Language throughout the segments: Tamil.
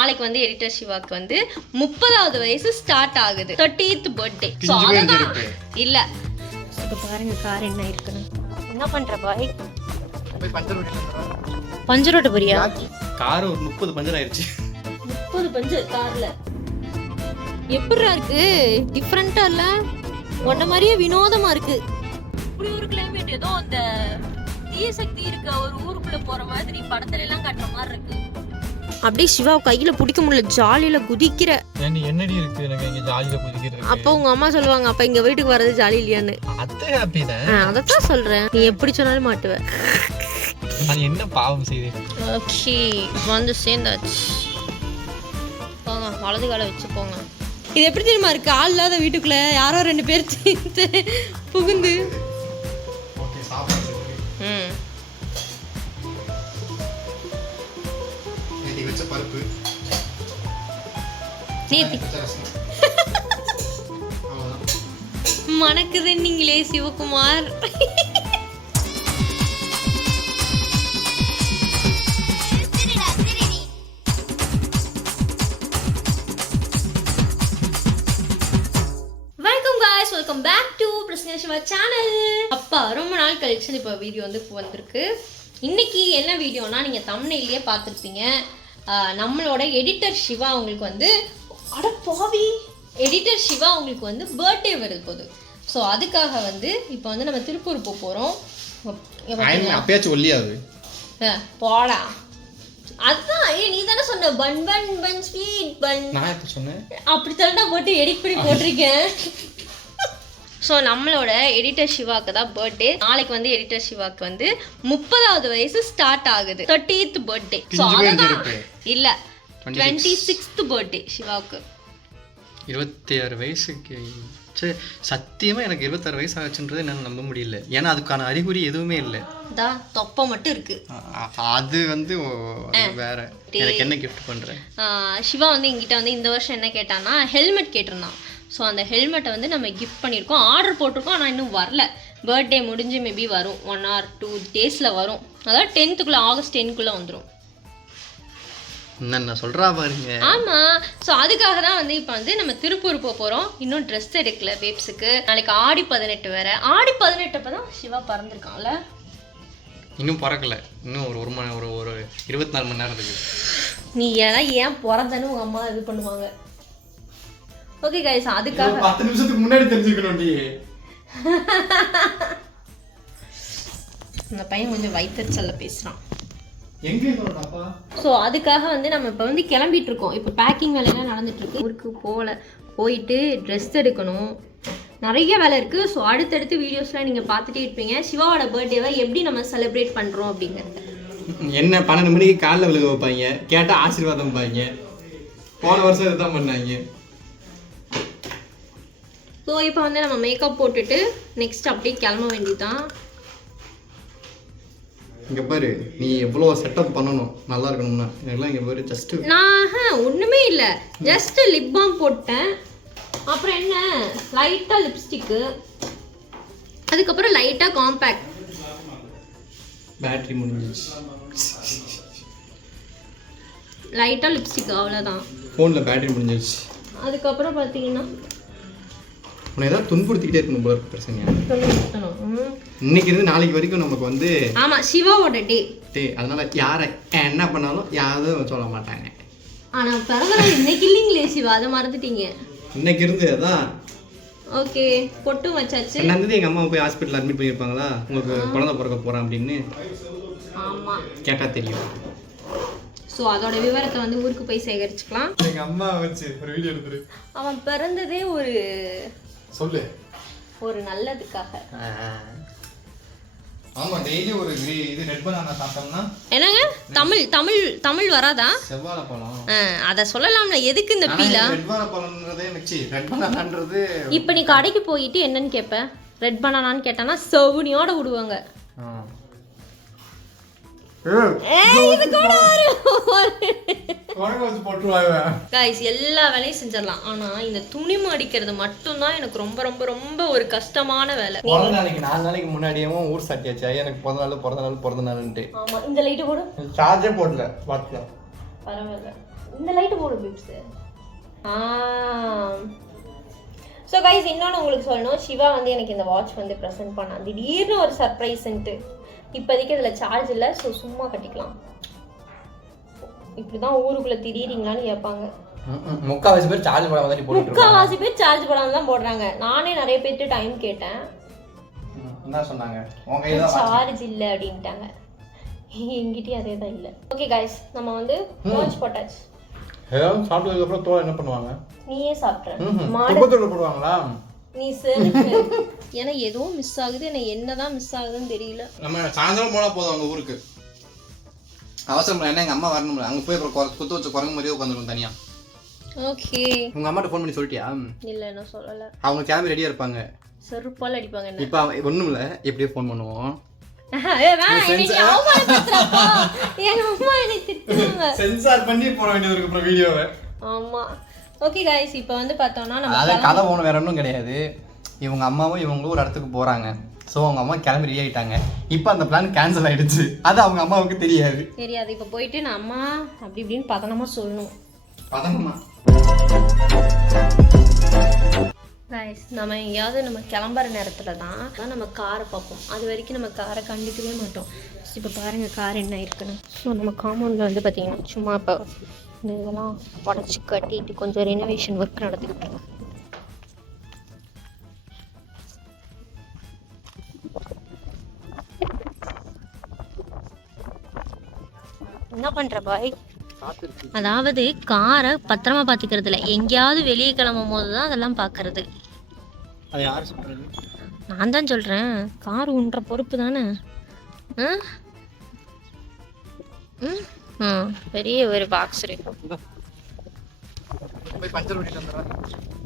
நாளைக்கு வந்து எடிட்டர் சிவாக்கு வந்து முப்பதாவது வயசு ஸ்டார்ட் ஆகுது. தேர்ட்டீத் பர்த்டே ஸோ இருக்கு. இல்ல. இப்போ பாருங்க கார் என்ன இருக்குன்னு. என்ன பண்ற பாய் பஞ்சர் பஞ்சர் ஓட்ட போறியா? கார் ஒரு முப்பது பஞ்சர் ஆயிருச்சு. முப்பது பஞ்சு கார்ல. எப்படிடா இருக்கு? டிஃப்ரெண்டா இல்ல? உன்ன மாதிரியே வினோதமா இருக்கு. இப்படி ஒரு கிளைமேட் ஏதோ அந்த தீய சக்தி இருக்க ஒரு ஊருக்குள்ள போற மாதிரி படத்துல எல்லாம் காட்டுற மாதிரி இருக்கு. அப்படியே சிவா கையில பிடிக்க முடியல ஜாலியில குதிக்கிற. என்னடி இருக்கு? எனக்கு இங்க ஜாலியில குதிக்கிறது அப்போ உங்க அம்மா சொல்லுவாங்க அப்ப எங்க வீட்டுக்கு வர்றது ஜாலி இல்லையான்னு. அது ஹாப்பி தான்? ஆ, அதத்தான் சொல்றேன். நீ எப்படி சொன்னாலும் மாட்டுவ. நான் என்ன பாவம் செய்தேன் ஓகே வந்து சேர்ந்தாச்சு. போங்க வலது காலை வச்சு போங்க. இது எப்படி தெரியுமா இருக்கு? ஆள் இல்லாத வீட்டுக்குள்ள யாரோ ரெண்டு பேர் புகுந்து நேத்தி. மணக்குது நீங்களே Sivakumar guys welcome back to Prasna Siva channel அப்பா ரொம்ப நாள் கழிச்சு இப்போ வீடியோ வந்து வந்திருக்கு. இன்னைக்கு என்ன வீடியோனா நீங்கள் தமிழ்நிலையே பார்த்துருப்பீங்க. நம்மளோட எடிட்டர் சிவா உங்களுக்கு வந்து அட பாவி. எடிட்டர் சிவா உங்களுக்கு வந்து பர்த்டே வருது போகுது ஸோ அதுக்காக வந்து இப்போ வந்து நம்ம திருப்பூர் போக போகிறோம் அப்பயாச்சும் ஒல்லியாது. ஏ நீ தானே சொன்ன பன் பன் பன் ஸ்வீட் பன் நான் எப்போ சொன்னேன்? அப்படி தண்டா போட்டு எடிட் பண்ணி போட்டிருக்கேன். ஸோ நம்மளோட எடிட்டர் சிவாக்கு தான் பர்த்டே நாளைக்கு வந்து எடிட்டர் சிவாக்கு வந்து முப்பதாவது வயசு ஸ்டார்ட் ஆகுது. தேர்ட்டீத் பர்த்டே ஸோ அதுதான். இல்லை டுவெண்ட்டி சிக்ஸ்த் பர்த்டே சிவாவுக்கு இருபத்தி ஆறு வயசுக்கு சரி சத்தியமா எனக்கு இருபத்தாறு வயசு ஆச்சுன்றது என்னால் நம்ப முடியல. ஏன்னா அதுக்கான அறிகுறி எதுவுமே இல்லை. தா தொப்பை மட்டும் இருக்கு. அது வந்து வேற. எனக்கு என்ன கிஃப்ட் பண்றேன் ஆஹ் சிவா வந்து எங்கிட்ட வந்து இந்த வருஷம் என்ன கேட்டான்னா ஹெல்மெட் கேட்டிருந்தான் ஸோ அந்த ஹெல்மெட்டை வந்து நம்ம கிஃப்ட் பண்ணியிருக்கோம். ஆர்டர் போட்டிருக்கோம் ஆனால் இன்னும் வரல. பர்த்டே முடிஞ்சு மேபி வரும். ஒன் ஆர் டூ டேஸில் வரும். அதாவது டென்த்துக்குள்ளே ஆகஸ்ட் டென்க்குள்ளே வந்துடும் என்னென்ன சொல்றா பாருங்க. ஆமாம் ஸோ அதுக்காக தான் வந்து இப்போ வந்து நம்ம திருப்பூர் போக போகிறோம் இன்னும் ட்ரெஸ் எடுக்கல பேப்ஸுக்கு நாளைக்கு ஆடி பதினெட்டு வேற. ஆடி பதினெட்டு அப்போ தான் சிவா பிறந்திருக்கான்ல. இன்னும் பிறக்கல. இன்னும் ஒரு ஒரு மணி ஒரு ஒரு இருபத்தி நாலு மணி நேரம் இருக்கு நீ ஏன்னா ஏன் பிறந்தன்னு உங்கள் அம்மா இது பண்ணுவாங்க. ஓகே கைஸ் அதுக்காக பத்து நிமிஷத்துக்கு முன்னாடி தெரிஞ்சுக்கணும் நீ அந்த பையன் கொஞ்சம் வயிற்றுச்சல்ல பேசுகிறான் ஸோ அதுக்காக வந்து நம்ம இப்போ வந்து கிளம்பிட்டு இருக்கோம் இப்போ பேக்கிங் வேலையெல்லாம் நடந்துட்டு இருக்கு ஊருக்கு போகல போயிட்டு ட்ரெஸ் எடுக்கணும். நிறைய வேலை இருக்குது ஸோ அடுத்தடுத்து வீடியோஸ்லாம் நீங்கள் பார்த்துட்டே இருப்பீங்க. சிவாவோட பர்த்டேவை எப்படி நம்ம செலிப்ரேட் பண்ணுறோம் அப்படிங்கிறது என்ன பன்னெண்டு மணிக்கு காலைல விழுக வைப்பாங்க. கேட்டா ஆசீர்வாதம் பாங்க போன வருஷம் இதுதான் பண்ணாங்க. ஸோ இப்போ வந்து நம்ம மேக்கப் போட்டுட்டு நெக்ஸ்ட் அப்படியே கிளம்ப வேண்டியதுதான். இங்க பாரு நீ எவ்வளோ செட்டப் பண்ணணும்? நல்லா இருக்கணும்னா. எனக்குலாம் இங்க பாரு ஜஸ்ட் நான் ஒன்றுமே இல்லை. ஜஸ்ட் லிப் பாம் போட்டேன். அப்புறம் என்ன? லைட்டாக லிப்ஸ்டிக்கு அதுக்கப்புறம் லைட்டாக காம்பேக்ட் பேட்டரி முடிஞ்சிச்சு லைட்டாக லிப்ஸ்டிக் அவ்வளோதான் ஃபோனில் பேட்டரி முடிஞ்சிச்சு அதுக்கப்புறம் பார்த்தீங்கன்னா உன்னை ஏதாவது துன்புறுத்திக்கிட்டே இருக்கணும் போல இருக்கு பிரச்சனை. இன்னைக்கு இருந்து நாளைக்கு வரைக்கும் நமக்கு வந்து ஆமா சிவாவோட டே. டே அதனால யாரை என்ன பண்ணாலும் யாரும் சொல்ல மாட்டாங்க. ஆனா பிறந்தநாள் இன்னைக்கு இல்லைங்களே சிவா அதை மறந்துட்டீங்க. இன்னைக்கு இருந்து அதான். ஓகே பொட்டும் வச்சாச்சு. தேதி எங்க அம்மா போய் ஹாஸ்பிட்டல் அட்மிட் பண்ணியிருப்பாங்களா? உங்களுக்கு குழந்தை பிறக்க போறேன் அப்படின்னு. ஆமா. கேட்டா தெரியும். ஸோ அதோட விவரத்தை வந்து ஊருக்கு போய் சேகரிச்சுக்கலாம். எங்க அம்மா வச்சு ஒரு வீடியோ எடுத்துரு. அவன் பிறந்ததே ஒரு சொல்லு. ஒரு நல்லதுக்காக. ஆமா டெய்லி ஒரு இது ரெட் பனானா சாப்பிட்டோம்னா என்னங்க? தமிழ் தமிழ் தமிழ் வராதா? செவ்வாழை பழம். அதை சொல்லலாம்ல. எதுக்கு இந்த பீலா? ரெட் வாழை பழம்ன்றதே மிச்சி. ரெட் பனானான்றது இப்போ நீ கடைக்கு போயிட்டு என்னன்னு கேட்ப ரெட் பனானான்னு கேட்டானா செவுனியோட விடுவாங்க. எல்லா வேலையும் செஞ்சிடலாம். ஆனா இந்த துணி மடிக்கிறது மட்டும்தான் எனக்கு ரொம்ப ரொம்ப ரொம்ப ஒரு கஷ்டமான வேலை. பிறந்த நாளைக்கு நாலு நாளைக்கு முன்னாடியே ஊர் சாட்டியாச்சு எனக்கு பிறந்த நாள் பிறந்த நாள் பிறந்த நாள்ன்ட்டு. ஆமா இந்த லைட்டு கூட சார்ஜே போடல பரவாயில்ல. இந்த லைட்டு போடு பிப்ஸ் ஆ. ஸோ கைஸ் இன்னொன்று உங்களுக்கு சொல்லணும். சிவா வந்து எனக்கு இந்த வாட்ச் வந்து ப்ரெசென்ட் பண்ணான் திடீர்னு ஒரு சர்ப்ரைஸ்ன்ட்டு இப்போதைக்கு இதில் சார்ஜ் இல்லை ஸோ சும்மா கட்டிக்கலாம். இப்படி தான் ஊருக்குள்ளே திடீரிங்களான்னு கேட்பாங்க. முக்காவாசி பேர் சார்ஜ் போடாம தான் முக்கால்வாசி பேர் சார்ஜ் போடாம தான் போடுறாங்க. நானே நிறைய பேர்ட்டு டைம் கேட்டேன். என்ன சொன்னாங்க? உங்க கையில. சார்ஜ் இல்லை அப்படின்ட்டாங்க. எங்கிட்டயும் அதே தான் இல்லை. ஓகே கைஸ் நம்ம வந்து வாட்ச் போட்டாச்சு. ஏதாவது சாப்பிட்டதுக்கு அப்புறம் தோல் என்ன பண்ணுவாங்க? நீயே சாப்பிட்ற. மாடு போடுவாங்களா? நீ செருக்கு ஏன்னா ஏதோ மிஸ் ஆகுது. எனக்கு என்னதான் மிஸ் ஆகுதுன்னு தெரியல. நம்ம சாயந்தரம் போனா போதும் அவங்க ஊருக்கு. அவசரம் என்ன எங்க அம்மா வரணும்ல அங்க போய் அப்புறம் குறை- குத்து வச்ச குரங்கு மாதிரியே உட்காந்துரும் தனியா. ஓகே. உங்க அம்மாட்ட ஃபோன் பண்ணி சொல்லிட்டியா? இல்ல என்ன சொல்லல. அவங்க கிளம்பி ரெடியா இருப்பாங்க. செருப்பால் அடிப்பாங்க என்ன? இப்போ ஒண்ணும் இல்ல. எப்படியே ஃபோன் பண்ணுவோம். என்னை என்னை சென்சார் பண்ணி போட வேண்டியது இருக்கு அப்புறம் வீடியோவை ஆமா. ஓகே காய்ஸ் இப்போ வந்து பார்த்தோம்னா நம்ம அதாவது கதை ஒன்றும் வேற ஒன்றும் கிடையாது. இவங்க அம்மாவும் இவங்களும் ஒரு இடத்துக்கு போறாங்க. ஸோ அவங்க அம்மா கிளம்பி ரெடி ஆயிட்டாங்க. இப்போ அந்த பிளான் கேன்சல் ஆயிடுச்சு. அது அவங்க அம்மாவுக்கு தெரியாது. தெரியாது. இப்போ போயிட்டு நான் அம்மா அப்படி இப்படின்னு பதனமா சொல்லணும். பதங்கம்மா கைஸ் நம்ம எங்கேயாவது நம்ம கிளம்புற நேரத்தில் தான் தான் நம்ம காரை பார்ப்போம். அது வரைக்கும் நம்ம காரை கண்டுக்கவே மாட்டோம். இப்போ பாருங்கள் கார் என்ன இருக்குன்னு. ஸோ நம்ம காம்பவுண்டில் வந்து பார்த்தீங்கன்னா சும்மா இப்போ இந்த இதெல்லாம் உடச்சி கட்டிட்டு கொஞ்சம் ரெனோவேஷன் ஒர்க் நடந்துக்கிட்டு இருக்கு என்ன பண்ணுற பாய்? அதாவது காரை பத்திரமா பார்த்துக்கிறது இல்லை எங்கேயாவது வெளியே கிளம்பும் போது தான் அதெல்லாம் பார்க்கறது அது யார் சொல்றது? நான் தான் சொல்கிறேன் கார் உன்ற பொறுப்பு தானே ஆ? ம்? பெரிய ஒரு பாக்ஸ் இருக்கு. போய்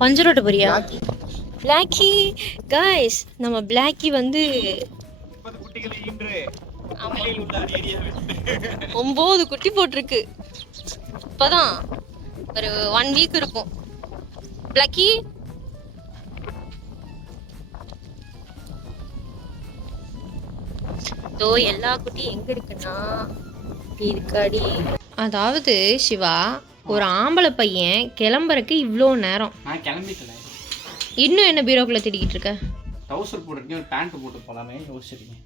பஞ்சர் ஓட்ட போறியா? பிளாக்கி காய்ஸ் நம்ம பிளாக்கி வந்து ஒம்பது குட்டி போட்டிருக்கு. இப்போதான் ஒரு ஒன் வீக் இருக்கும். பிளாக்கி தோ எல்லா குட்டியும் எங்க இருக்குன்னா? இருக்காடி அதாவது சிவா ஒரு ஆம்பளை பையன் கிளம்புறக்கு இவ்வளோ நேரம். நான் கிளம்பிட்டல இன்னும் என்ன பீரோக்குள்ள தேடிக்கிட்டு இருக்க? டவுசர் போட்டுருக்கேன் ஒரு பேண்ட் போட்டு போகலாமே யோசிச்சிருக்கேன்.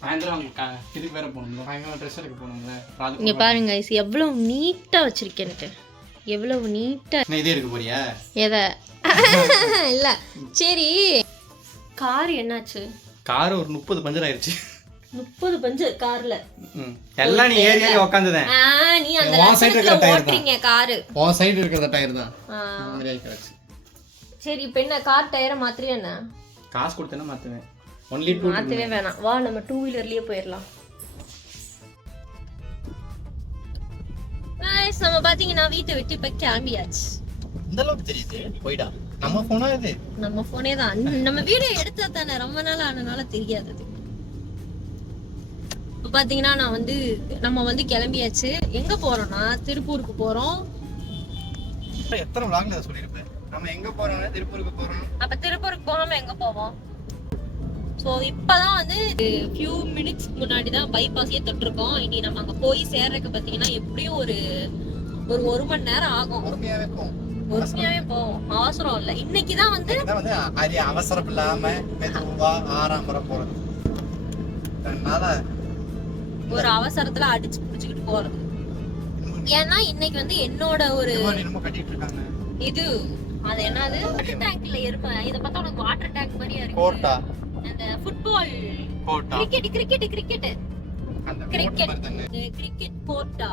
சாயந்தரம் அவங்க க- இதுக்கு வேற போகணும்ல சாயங்காலம் ட்ரெஸ் எடுக்க போகணும்ல அப்புறம் இங்க அதுக்கு பாருங்க guys, எவ்வளவு நீட்டா வச்சிருக்கேன்ட்டு எவ்வளவு நீட்டா நான் இதே எடுக்க போறியா? எதை? இல்ல. சரி கார் என்னாச்சு? கார் ஒரு முப்பது பஞ்சர் ஆயிடுச்சு முப்பது பஞ்சு கார்ல. எல்லாம் நீ ஏறி ஏறி உக்காந்துதேன். ஆ, நீ அந்த உன் லட்சணத்துல இருக்கிற tire தான். காரு. உன் சைடு இருக்கிற டயர் தான். சரி இப்ப என்ன கார் டயரை மாத்திரியா என்ன? காசு கொடுத்தேன்னா மாற்றுவேன் ஒன்லி டூ மாத்தவே வேணாம். வா நம்ம டூ வீலர்லயே போயிடலாம் நம்ம பாத்தீங்கன்னா வீட்டை விட்டு இப்ப கிளம்பியாச்சு. இந்த அளவுக்கு தெரியுது? போயிடா. நம்ம போனா இது? நம்ம போனே தான். நம்ம வீடியோ எடுத்தா தானே? ரொம்ப நாள் ஆனனால தெரியாது பாத்தீங்கன்னா நான் வந்து நம்ம வந்து கிளம்பியாச்சு. எங்க போறோம்னா திருப்பூருக்கு போறோம். எத்தனை vlogல அதை சொல்லியிருப்பேன்? நம்ம எங்க போறோம்னா திருப்பூருக்கு போறோம். அப்ப திருப்பூருக்கு போகாம எங்க போவோம்? ஸோ இப்பதான் வந்து ஃபியூ மினிட்ஸ் முன்னாடி தான் பைபாஸே தொட்டிருக்கோம். இனி நம்ம அங்க போய் சேர்றதுக்கு பாத்தீங்கன்னா எப்படியும் ஒரு ஒரு ஒரு மணி நேரம் ஆகும். பொறுமையாவே போவோம். பொறுமையாவே போவோம். அவசரம் இல்லை. இன்னைக்கு தான் வந்து அவசரம் இல்லாம மெதுவா ஆறாமரம் போறது. அதனால ஒரு அவசரத்துல அடிச்சு புடிச்சுக்கிட்டு போறது. ஏன்னா இன்னைக்கு வந்து என்னோட ஒரு இது அது என்னது? வாட்டர் டேங்க்ல இருப்பேன் இத பார்த்தா உனக்கு வாட்டர் டேங்க் மாதிரியா இருக்கு. கோட்டா. அந்த ஃபுட்பால் கோட்டா. கிரிக்கெட் கிரிக்கெட் கிரிக்கெட் அந்த Cricket. கோட் மாதிரி தானே கிரிக்கெட் கோர்ட்டா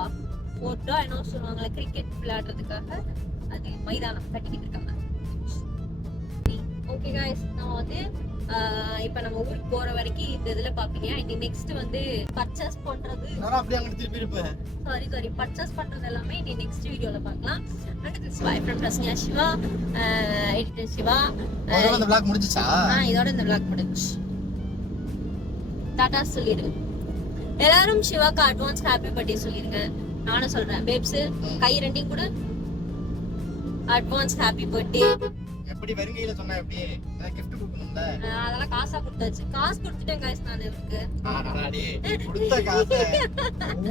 கோர்ட்டா என்ன சொல்லுவாங்கல்ல கிரிக்கெட் விளையாடுறதுக்காக அது மைதானம் கட்டிக்கிட்டு இருக்காங்க. ஓகே காய்ஸ் நம்ம வந்து இப்ப நம்ம ஊருக்கு போற வரைக்கும் இந்த இதுல பாப்பீங்க. இனி நெக்ஸ்ட் வந்து பர்ச்சேஸ் பண்றது. சாரி சாரி பர்ச்சேஸ் பண்றது எல்லாமே இனி நெக்ஸ்ட் வீடியோல பார்க்கலாம் and this bye from Prasnya Siva editor Siva முடிஞ்சுச்சா? ஆ இதோட இந்த முடிஞ்சு டாடா சொல்லிடு. எல்லாரும் சிவாக்கு அட்வான்ஸ் ஹாப்பி பர்த்டே சொல்லிருங்க நானும் சொல்றேன். பேப்ஸ் கை ரெண்டையும் கூட. அட்வான்ஸ் ஹாப்பி பர்த்டே எப்படி வருகையில சொன்னா எப்படி? gift கொடுக்கணும்ல? அதெல்லாம் காசா கொடுத்தாச்சு. காசு கொடுத்துட்டேன் காசு நான் இவருக்கு ஆடாடி கொடுத்த காசை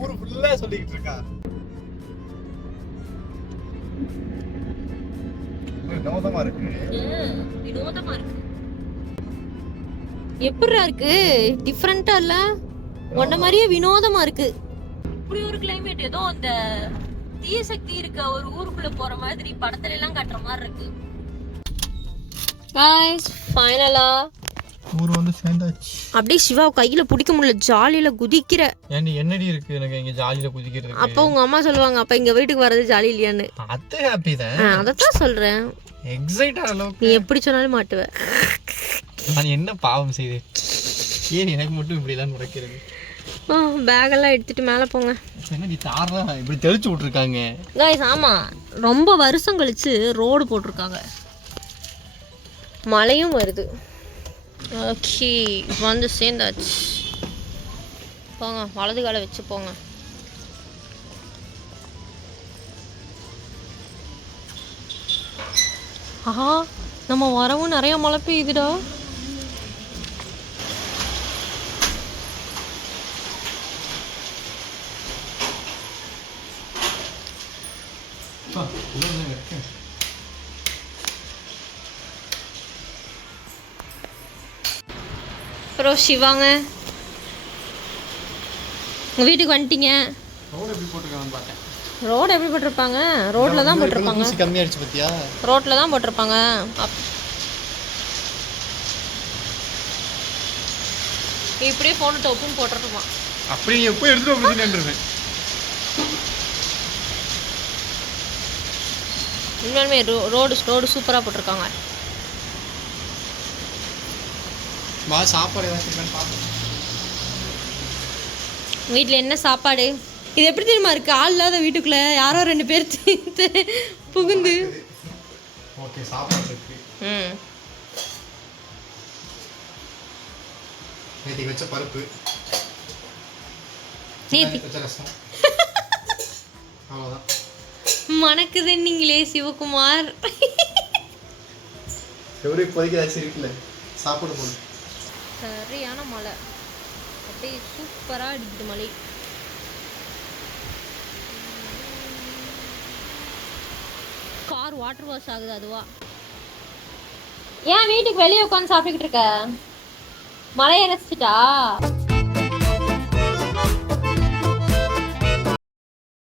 ஊரு ஃபுல்லா சொல்லிக்கிட்டு இருக்கா. வினோதமா இருக்கு. வினோதமா இருக்கு. எப்படிடா இருக்கு? டிஃப்ரெண்டா இல்ல? உன்ன மாதிரியே வினோதமா இருக்கு. இப்படி ஒரு கிளைமேட் ஏதோ அந்த தீய சக்தி இருக்க ஒரு ஊருக்குள்ள போற மாதிரி படத்துல எல்லாம் காட்டுற மாதிரி இருக்கு. காய்ஸ் ஃபைனலா ஊர் வந்து சேர்ந்தாச்சு. அப்படியே சிவா கையில பிடிக்க முடியல ஜாலியில குதிக்கிற. ஏன்டி என்னடி இருக்கு? எனக்கு இங்க ஜாலியில குதிக்கிறதுக்கு. அப்ப உங்க அம்மா சொல்லுவாங்க அப்ப இங்க வீட்டுக்கு வர்றது ஜாலி இல்லையான்னு. அது ஹாப்பி தான். அதத்தான் சொல்றேன். எக்ஸைட் அளவுக்கு. நீ எப்படி சொன்னாலும் மாட்டுவ. நான் என்ன பாவம் செய்தேன் ஏன் எனக்கு மட்டும் இப்படி எல்லாம் முறைக்கிறது பேக் எல்லாம் எடுத்துட்டு மேல போங்க. என்னடி தாரெல்லாம் இப்படி தெளிச்சு விட்டுருக்காங்க. ஆமா. ரொம்ப வருஷம் கழிச்சு ரோடு போட்டிருக்காங்க. மழையும் வருது. ஓகே வந்து சேர்ந்தாச்சு. போங்க வலது காலை வச்சு போங்க. ஆஹா நம்ம வரவும் நிறைய மழை பெய்யுதுடா. அப்புறம் சிவாங்க. உங்கள் வீட்டுக்கு வந்துட்டீங்க. ரோடு எப்படி போட்டிருப்பாங்க? ரோட்டில் தான் போட்டிருப்பாங்க. ஊசி கம்மியாயிடுச்சு பத்தியா? ரோட்டில் தான் போட்டிருப்பாங்க. அப். இப்படியே ஃபோனு டோப்பும் போட்டுருக்குமா? அப்படி எப்போ எடுத்துட்டு வந்துருவேன் உண்மையாலுமே ரோ ரோடு ரோடு சூப்பராக போட்டிருக்காங்க. வா சாப்பாடு ஏதாச்சும் பார்ப்போம் வீட்டில் என்ன சாப்பாடு? இது எப்படி தெரியுமா இருக்கு? ஆள் இல்லாத வீட்டுக்குள்ளே யாரோ ரெண்டு பேர் புகுந்து. ஓகே சாப்பாடு இருக்கு. ம். நேற்றுக்கு வச்ச பருப்பு. நேத்தி. வச்ச ரசம். அவ்வளோதான் மணக்குது நீங்களே சிவகுமார். எவ்வளோ இப்போதைக்கு ஏதாச்சும் இருக்குல்ல சாப்பாடு போடு சரியான மழை. அப்படியே சூப்பராக அடிக்குது மழை. கார் வாட்டர் வாஷ் ஆகுது அதுவா. ஏன் வீட்டுக்கு வெளியே உட்காந்து சாப்பிட்டுக்கிட்டு இருக்க? மழையை ரசிச்சிட்டா?